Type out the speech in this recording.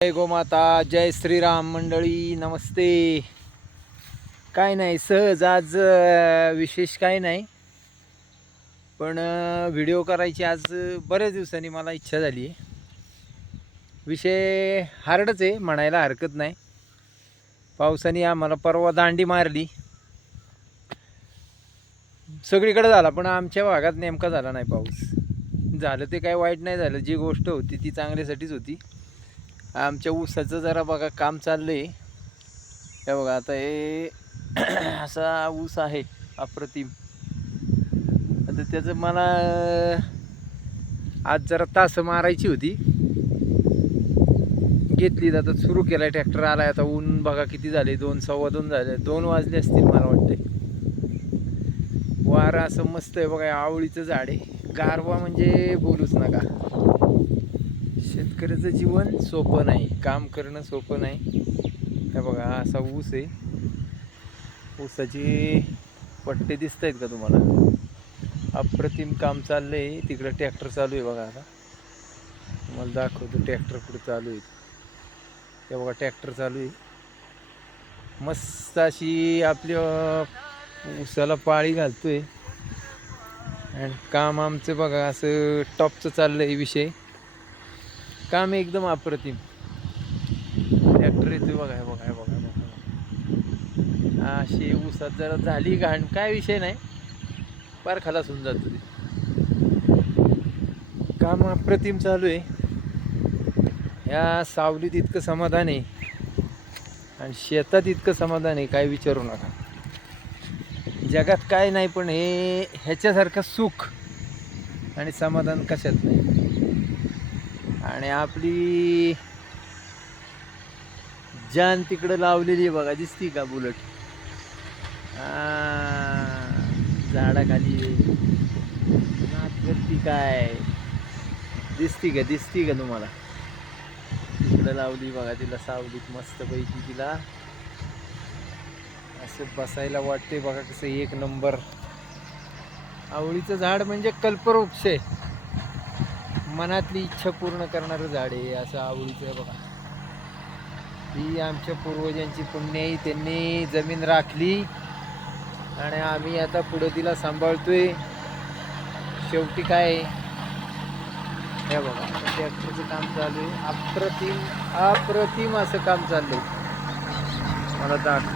जय गोमाता, जय श्रीराम मंडळी, नमस्ते. काय नाही, सहज आज विशेष काय नाही, पण व्हिडिओ करायची आज बऱ्याच दिवसांनी मला इच्छा झाली आहे. विषय हार्डच आहे, म्हणायला हरकत नाही. पावसाने आम्हाला परवा दांडी मारली, सगळीकडे झाला, पण आमच्या भागात नेमका झाला नाही पाऊस. झालं ते काय वाईट नाही झालं, जी गोष्ट होती ती चांगल्यासाठीच होती. आमच्या ऊसाचं जरा बघा काम चाललंय. हे बघा आता हे असा ऊस आहे अप्रतिम. आता त्याचं मला आज जरा तास मारायची होती, घेतली. आता सुरू केलाय, ट्रॅक्टर आलाय. आता ऊन बघा किती झाले, 2 सव्वा 2 झाले, 2 वाजले असतील मला वाटते. वारा असं मस्त आहे बघा. आवळीचं झाड आहे, गारवा म्हणजे बोलूच नका. शेतकऱ्याचं जीवन सोपं नाही, काम करणं सोपं नाही. हे बघा असा ऊस आहे, ऊसाचे पट्टे दिसत आहेत का तुम्हाला? अप्रतिम काम चाललंय. तिकडं ट्रॅक्टर चालू आहे बघा. आता तुम्हाला दाखवतो ट्रॅक्टर पुढे चालू आहे. हे बघा ट्रॅक्टर चालू आहे, मस्त अशी आपल्या ऊसाला पाळी घालतोय. आणि काम आमचं बघा असं टॉपचं चाललंय. विषय काम एकदम अप्रतिम. ट्रॅक्टर येतोय बघा, हे बघा, हे बघा, हे बघा. अशी ऊसात जरा झाली घाण, काय विषय नाही, पार खलास होऊन जातो ते. काम अप्रतिम चालू आहे. ह्या सावलीत इतकं समाधान आहे आणि शेतात इतकं समाधान आहे, काय विचारू नका. जगात काय नाही, पण हे ह्याच्यासारखं सुख आणि समाधान कशात नाही. आणि आपली जान तिकडं लावलेली बघा, दिसती का बुलट? झाडाखाली नाचवरती काय दिसती का? दिसती का तुम्हाला? तिकडं लावली बघा, तिला सावलीत मस्त पैकी तिला असं बसायला वाटते बघा. कसं एक नंबर. आवळीचं झाड म्हणजे कल्पवृक्ष आहे, मनातली इच्छा पूर्ण करणारं झाड आहे असं आवळीचं बघा. ही आमच्या पूर्वजांची पुण्य आहे, त्यांनी जमीन राखली आणि आम्ही आता पुढे तिला सांभाळतोय. शेवटी काय हे बघा, ट्रॅक्टरचं काम चालू आहे. अप्रतिम असं काम चाललंय. मला दाख